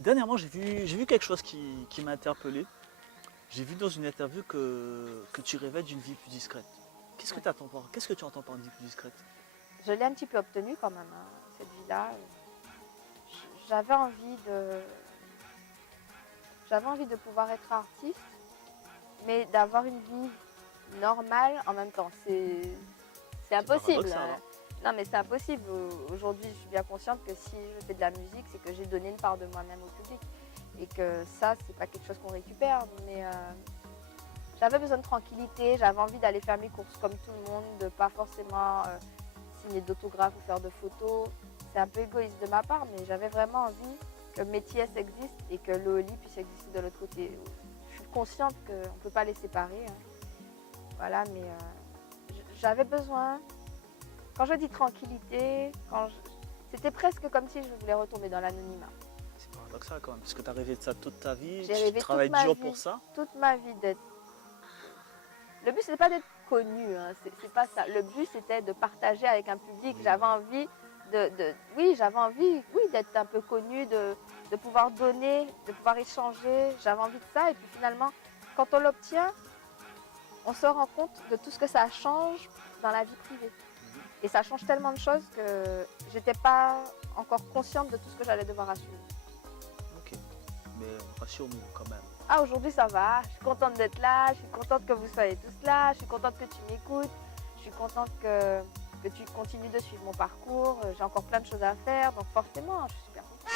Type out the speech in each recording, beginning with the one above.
Dernièrement, j'ai vu quelque chose qui m'a interpellé. J'ai vu dans une interview que tu rêvais d'une vie plus discrète. Qu'est-ce que tu entends par une vie plus discrète? Je l'ai un petit peu obtenue quand même, hein, cette vie-là. J'avais envie de pouvoir être artiste, mais d'avoir une vie normale en même temps. C'est impossible. Paradoxal, hein. Non, mais c'est impossible. Aujourd'hui, je suis bien consciente que si je fais de la musique, c'est que j'ai donné une part de moi-même au public. Et que ça, c'est pas quelque chose qu'on récupère. Mais j'avais besoin de tranquillité, j'avais envie d'aller faire mes courses comme tout le monde, de pas forcément signer d'autographes ou faire de photos. C'est un peu égoïste de ma part, mais j'avais vraiment envie que Métis existe et que l'OELI puisse exister de l'autre côté. Je suis consciente qu'on ne peut pas les séparer. Hein. Voilà, mais j'avais besoin. Quand je dis tranquillité, c'était presque comme si je voulais retomber dans l'anonymat. C'est paradoxal quand même, parce que tu as rêvé de ça toute ta vie, J'ai tu rêvé travailles toute ma dur vie, pour ça. toute ma vie d'être. Le but, c'était pas d'être connu, hein. C'est pas ça. Le but, c'était de partager avec un public. J'avais envie d'être un peu connue, de pouvoir donner, de pouvoir échanger. J'avais envie de ça. Et puis finalement, quand on l'obtient, on se rend compte de tout ce que ça change dans la vie privée. Et ça change tellement de choses que j'étais pas encore consciente de tout ce que j'allais devoir assumer. Ok, mais rassure-nous quand même. Ah, aujourd'hui ça va, je suis contente d'être là, je suis contente que vous soyez tous là, je suis contente que tu m'écoutes, je suis contente que tu continues de suivre mon parcours, j'ai encore plein de choses à faire, donc forcément, je suis super contente.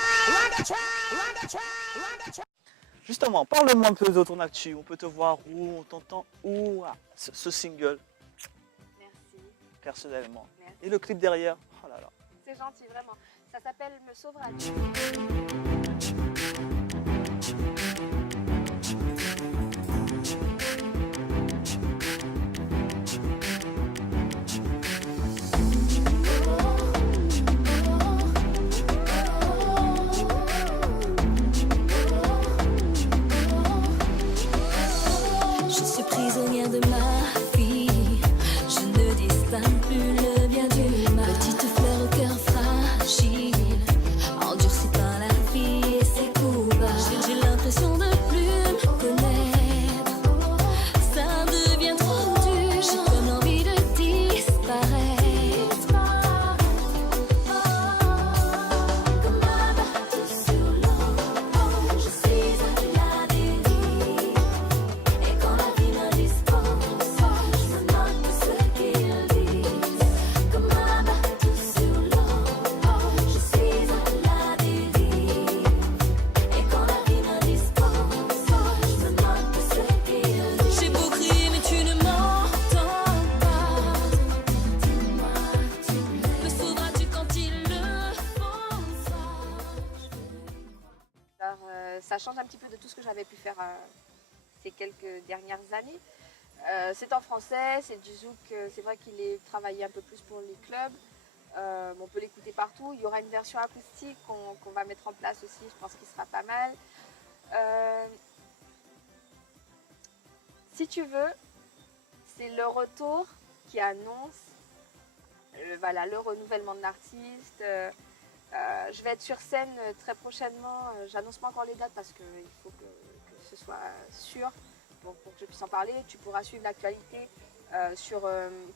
Justement, parle-moi un peu de ton actu, on peut te voir où, on t'entend où, ce single, Merci, personnellement. merci. Et le clip derrière, oh là là. C'est gentil, vraiment. Ça s'appelle Me sauveras-tu. Je suis prisonnière de ma vie, je ne distingue plus le bien du mal. Petite fleur au cœur fragile, endurcie par la vie et ses coupables. J'ai l'impression de plus me connaître, ça devient trop dur. J'ai comme l'envie de disparaître. Comme un bateau sur l'eau, je suis à la dérive. Et quand la vie me dispense, je me moque de ce qu'ils disent. Comme un bateau sur l'eau, je suis à la dérive. Et quand la vie me dispense, je me moque de ce qu'ils disent. J'ai beau crier mais tu ne m'entends pas. Dis-moi, me sauveras-tu quand ils le font ça? Alors, ça change un petit peu de tout ce que j'avais pu faire ces quelques dernières années. C'est en français, c'est du zouk, c'est vrai qu'il est travaillé un peu plus pour les clubs. On peut l'écouter partout. Il y aura une version acoustique qu'on va mettre en place aussi, je pense qu'il sera pas mal. Si tu veux, c'est le retour qui annonce voilà, le renouvellement de l'artiste. Je vais être sur scène très prochainement. J'annonce pas encore les dates parce qu'il faut que ce soit sûr pour que je puisse en parler. Tu pourras suivre l'actualité sur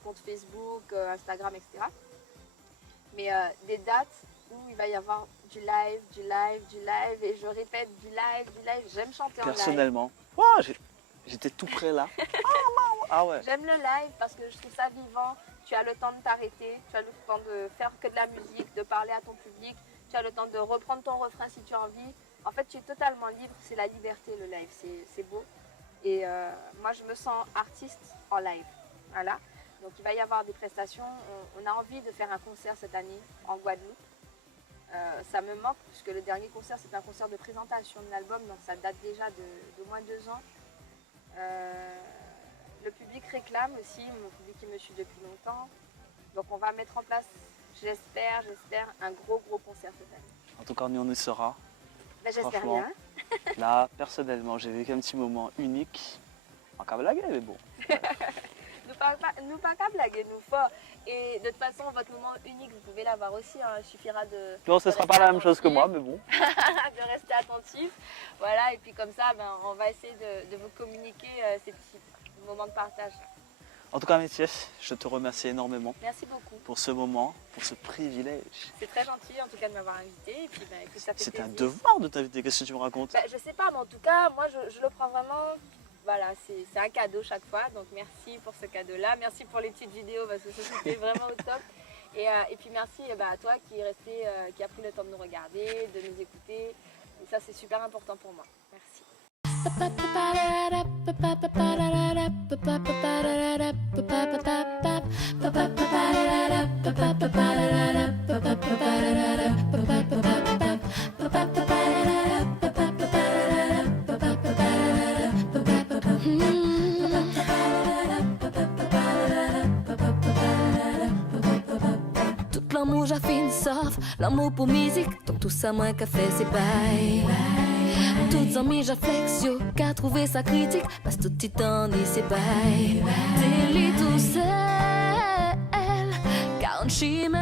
compte Facebook, Instagram, etc. Mais des dates où il va y avoir du live, du live, du live. Et je répète, du live, du live. J'aime chanter en live. Personnellement, ouah, j'étais tout près là. Ah ouais. J'aime le live parce que je trouve ça vivant. Tu as le temps de t'arrêter, tu as le temps de faire que de la musique, de parler à ton public. Tu as le temps de reprendre ton refrain si tu as envie. En fait, tu es totalement libre. C'est la liberté, le live. C'est beau. Et moi, je me sens artiste en live. Voilà. Donc, il va y avoir des prestations. On a envie de faire un concert cette année en Guadeloupe. Ça me manque puisque le dernier concert, c'est un concert de présentation de l'album. Donc, ça date déjà de moins de 2 ans. Le public réclame aussi, mon public qui me suit depuis longtemps. Donc on va mettre en place, j'espère, un gros concert cette année. En tout cas, on y sera. Ben, j'espère Franchement, bien. Là, personnellement, j'ai vécu un petit moment unique. En cas blague, mais bon. Nous pas qu'à blaguer, nous fort. Et de toute façon, votre moment unique, vous pouvez l'avoir aussi. Hein. Il suffira de. Non, ce de sera rester pas la même chose que attentif, moi, mais bon. de rester attentif. Voilà, et puis comme ça, on va essayer de vous communiquer ces petits moments de partage. En tout cas, Métief, je te remercie énormément Merci beaucoup. pour ce moment, pour ce privilège. C'est très gentil en tout cas de m'avoir invité. Et puis écoute, ça fait C'est un plaisir. devoir de t'inviter, qu'est-ce que tu me racontes? Je sais pas, mais en tout cas, moi je le prends vraiment. Voilà, c'est un cadeau chaque fois. Donc merci pour ce cadeau-là. Merci pour les petites vidéos parce que ça c'était vraiment au top. Et puis merci à toi qui est resté, qui a pris le temps de nous regarder, de nous écouter. Et ça c'est super important pour moi. Merci. Tout l'amour j'ai fini sauf l'amour pour musique. Donc tout ça moi qu'a fait c'est bye. Toutes amis j'ai flex yo qu'a trouvé sa critique. Parce que tout petit temps ni c'est bye. T'es tout seul car on chime